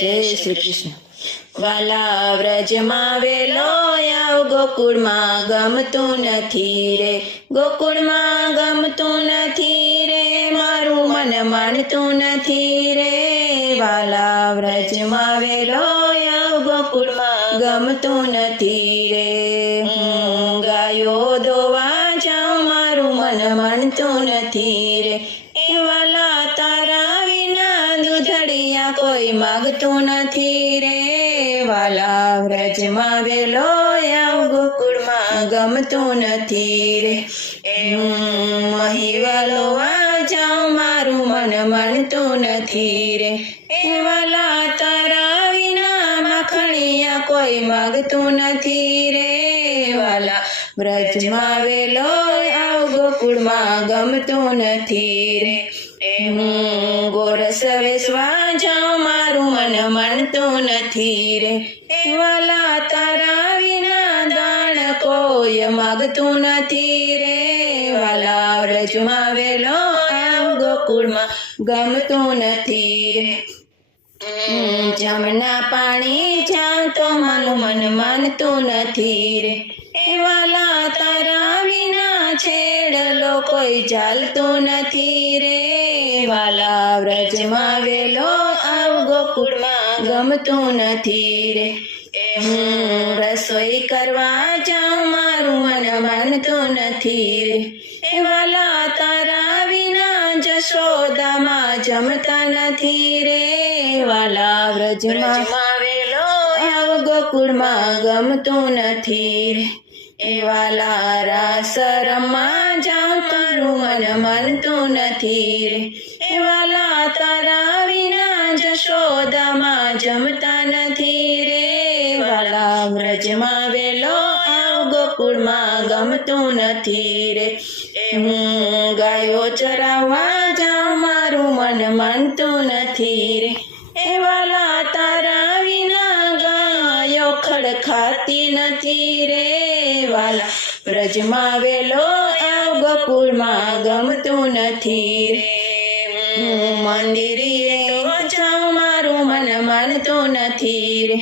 જય શ્રી કૃષ્ણ. વાલા વ્રજમાં વેલો આવ, ગોકુળમાં ગમતું નથી રે, ગોકુળમાં ગમતું નથી રે, મારું મન માનતું નથી રે. વાલા વ્રજમાં વેલો આવ, ગોકુળમાં ગમતું નથી રે. હું ગાયો દોવા જાઉં, મારું મન માનતું નથી રે. એ વાલા તારા વિના દૂધડિયા કોઈ માગતું નથી રે. વાલા વ્રજમાં વેલો આવ, ગોકુળમાં ગમતું નથી રે. હું મહીવાલો જાઉં, મારું મન માનતું નથી રે. એ વાલા તારા વિના માખણિયા કોઈ માગતું નથી રે. વાલા વ્રજમાં વેલો આવ, ગોકુળમાં ગમતું નથી રે. હું ગોરસ વેસવા જાઉં, મારું મન માનતું નથી રે. એ વાલા તારા વિના દાણ કોઈ માગતું નથી રે. વાલા વ્રજમાં વેલો આવ, ગોકુળમાં ગમતું નથી રે. જમના પાણી જાઉં તો મારું મન માનતું નથી રે. એ વાલા તારા વિના છેડલો કોઈ ચાલતું નથી રે. વાલા વ્રજમાં વેલો આવ, ગોકુળમાં ગમતું નથી રે. હું રસોઈ કરવા જાઉં, મારું મન માનતું નથી રે. એ વાલા તારા વિના જશોદામાં જમતા નથી રે. વાલા વ્રજમાં વેલો આવ, ગોકુળમાં ગમતું નથી રે. એ વાલા રાસ રમવા જાઉં, તારું મન માનતું નથી રે. એ વાલા તારા વિના જશોદામાં જમતા નથી રે. વાલા વ્રજમાં વેલો આવ, ગોકુળમાં ગમતું નથી રે. હું ગાયો ચરાવવા જાઉં, મારું મન માનતું નથી રે. એ વાલા તારા વિના ગાયો ખડ ખાતી નથી રે. વાલા વ્રજમાં વેલો આવ, ગોકુળમાં ગમતું નથી રે. હું મંદિરે જાઉં, મારું મન માનતું નથી રે.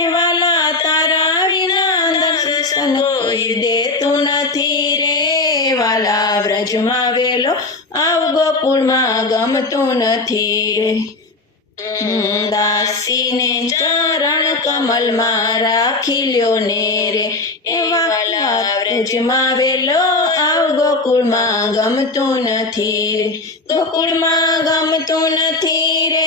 એ વાલા તારા વિના દર્શન કોઈ દેતું નથી રે. વાલા વ્રજમાં વેલો આવ, ગોકુળમાં ગમતું નથી રે. દાસીને ચરણ કમલમાં રાખી લ્યો ને રે. એ વાલા વ્રજમાં વેલો આવ, ગોકુળમાં ગમતું નથી રે. ગોકુળમાં ગમતું નથી રે.